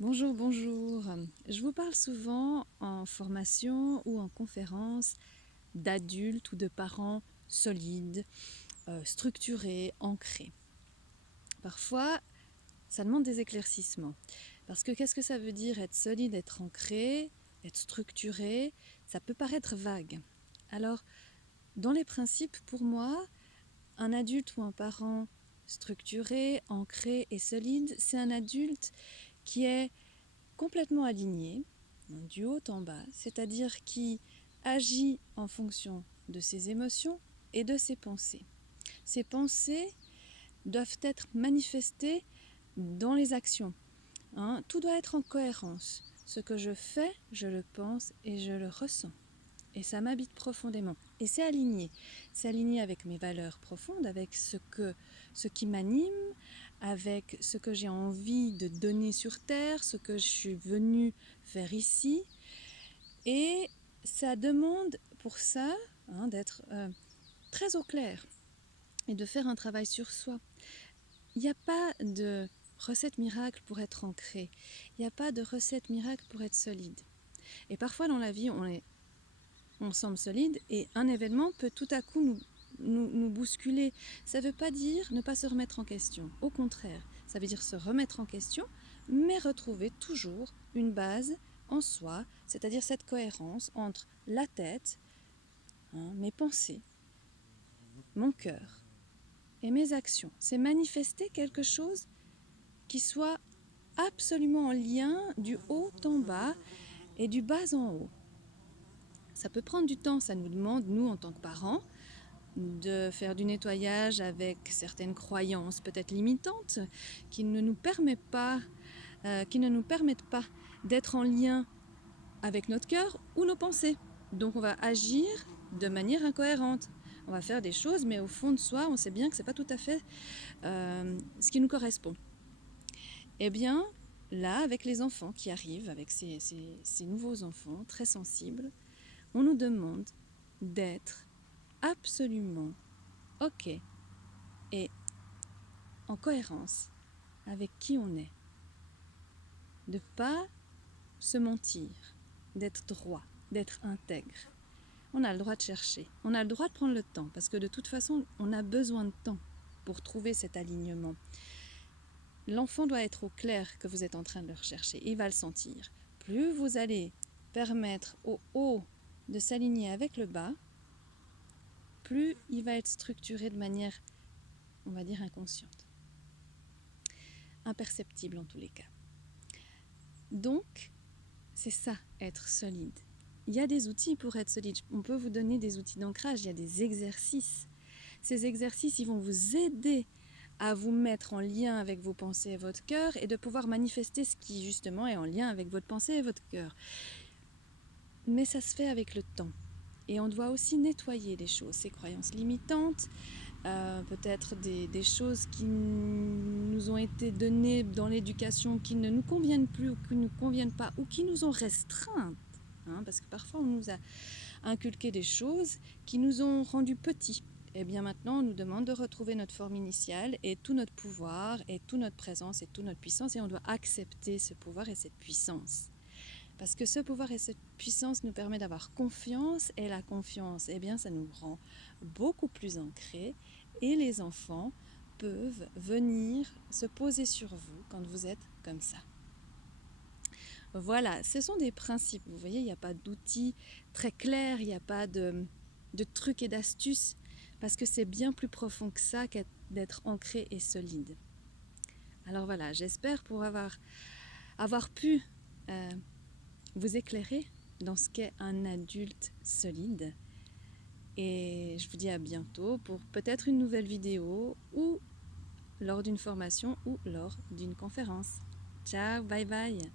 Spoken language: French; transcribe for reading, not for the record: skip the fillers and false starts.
Bonjour, bonjour. Je vous parle souvent en formation ou en conférence d'adultes ou de parents solides, structurés, ancrés. Parfois, ça demande des éclaircissements. Parce que qu'est-ce que ça veut dire être solide, être ancré, être structuré? Ça peut paraître vague. Alors, dans les principes, pour moi, un adulte ou un parent structuré, ancré et solide, c'est un adulte qui est complètement aligné, du haut en bas, c'est-à-dire qui agit en fonction de ses émotions et de ses pensées. Ces pensées doivent être manifestées dans les actions. Tout doit être en cohérence. Ce que je fais, je le pense et je le ressens. Et ça m'habite profondément. Et c'est aligné. C'est aligné avec mes valeurs profondes, avec ce qui m'anime, avec ce que j'ai envie de donner sur Terre, ce que je suis venue faire ici. Et ça demande pour ça d'être très au clair et de faire un travail sur soi. Il n'y a pas de recette miracle pour être ancré. Il n'y a pas de recette miracle pour être solide. Et parfois dans la vie, on semble solide et un événement peut tout à coup nous bousculer. Ça ne veut pas dire ne pas se remettre en question. Au contraire, ça veut dire se remettre en question, mais retrouver toujours une base en soi, c'est-à-dire cette cohérence entre la tête, mes pensées, mon cœur et mes actions. C'est manifester quelque chose qui soit absolument en lien du haut en bas et du bas en haut. Ça peut prendre du temps, ça nous demande, nous en tant que parents, de faire du nettoyage avec certaines croyances peut-être limitantes qui ne nous permettent pas, d'être en lien avec notre cœur ou nos pensées. Donc on va agir de manière incohérente. On va faire des choses, mais au fond de soi, on sait bien que ce n'est pas tout à fait ce qui nous correspond. Eh bien, là, avec les enfants qui arrivent, avec ces nouveaux enfants très sensibles, on nous demande d'être absolument OK et en cohérence avec qui on est. De ne pas se mentir, d'être droit, d'être intègre. On a le droit de chercher, on a le droit de prendre le temps, parce que de toute façon, on a besoin de temps pour trouver cet alignement. L'enfant doit être au clair que vous êtes en train de le rechercher, il va le sentir. Plus vous allez permettre au haut de s'aligner avec le bas, plus il va être structuré de manière, on va dire, inconsciente. Imperceptible en tous les cas. Donc, c'est ça, être solide. Il y a des outils pour être solide. On peut vous donner des outils d'ancrage, il y a des exercices. Ces exercices, ils vont vous aider à vous mettre en lien avec vos pensées et votre cœur et de pouvoir manifester ce qui justement est en lien avec votre pensée et votre cœur. Mais ça se fait avec le temps. Et on doit aussi nettoyer les choses, ces croyances limitantes, peut-être des choses qui nous ont été données dans l'éducation qui ne nous conviennent plus ou qui ne nous conviennent pas ou qui nous ont restreintes. Parce que parfois on nous a inculqué des choses qui nous ont rendus petits. Et bien maintenant on nous demande de retrouver notre forme initiale et tout notre pouvoir et toute notre présence et toute notre puissance et on doit accepter ce pouvoir et cette puissance. Parce que ce pouvoir et cette puissance nous permet d'avoir confiance et la confiance, eh bien, ça nous rend beaucoup plus ancrés et les enfants peuvent venir se poser sur vous quand vous êtes comme ça. Voilà, ce sont des principes. Vous voyez, il n'y a pas d'outils très clairs, il n'y a pas de trucs et d'astuces parce que c'est bien plus profond que ça d'être ancré et solide. Alors voilà, j'espère pour avoir pu vous éclairer dans ce qu'est un adulte solide. Et je vous dis à bientôt pour peut-être une nouvelle vidéo ou lors d'une formation ou lors d'une conférence. Ciao, bye bye.